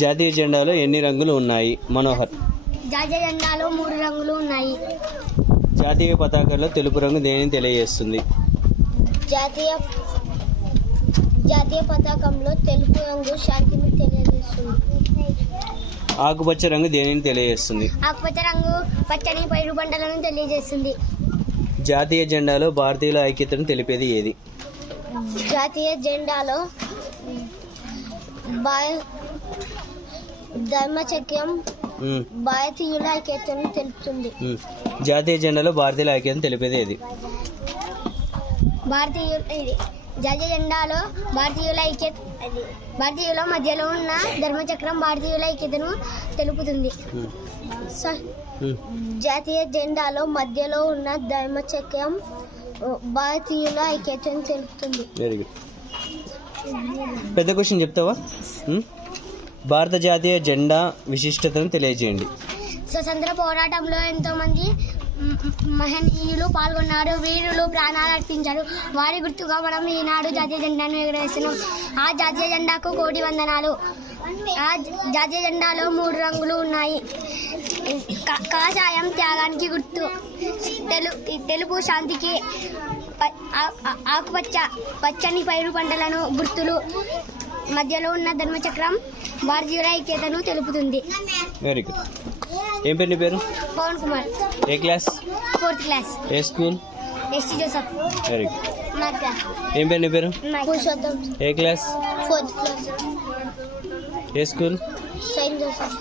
జాతీయ జెండాలో ఎన్ని రంగులు ఉన్నాయి? మనోహర్. జాతీయ జెండాలో 3 రంగులు ఉన్నాయి. జాతీయ పతాకంలో తెలుపు రంగు దేనిని తెలియజేస్తుంది? జాతీయ పతాకంలో తెలుపు రంగు శాంతిని తెలియజేస్తుంది. ఆకుపచ్చ రంగు దేనిని తెలియజేస్తుంది? ఆకుపచ్చ రంగు పచ్చని పైరు పంటలను తెలియజేస్తుంది. జాతీయ జెండాలో భారతీయుల ఐక్యతను తెలిపేది ఏది? జాతీయ జెండాలో ధర్మచక్రం భారతీయుల ఐక్యతను తెలుపుతుంది. జాతీయ జెండాలో భారతీయుల ఐక్యతను తెలిపేది ఏది? జాతీయ జెండాలో భారతీయుల మధ్యలో ఉన్న ధర్మచక్రం భారతీయుల ఐక్యతను తెలుపుతుంది. జాతీయ జెండాలో మధ్యలో ఉన్న ధర్మచక్రం భారతీయుల ఐక్యతను తెలుపుతుంది. Very good. పెద్ద క్వశ్చన్ చెప్తావా? భారత జాతీయ జెండా విశిష్టతను తెలియజేయండి. స్వతంత్ర పోరాటంలో ఎంతో మంది మహనీయులు పాల్గొన్నారు. వీరులు ప్రాణాలు అర్పించారు. వారి గుర్తుగా మనం ఈనాడు జాతీయ జెండాను ఎగరవేస్తున్నాం. ఆ జాతీయ జెండాకు కోటి వందనాలు. ఆ జాతీయ జెండాలో 3 రంగులు ఉన్నాయి. కాషాయం త్యాగానికి గుర్తు, తెలుపు శాంతికి, ఆకుపచ్చ పచ్చని పైరు పంటలను గుర్తులు, మధ్యలో ఉన్న ధర్మచక్రం భారతీయుల ఐక్యతను తెలుపుతుంది. Very good. ఏం పేరు నీ పేరు? పవన్ కుమార్. ఏ క్లాస్? 4th class. ఏ school? ST Joseph. Very good. ఏం పేరు నీ పేరు? పురుషోత్తం. ఏ క్లాస్? 4th class. ఏ స్కూల్? Saint Joseph.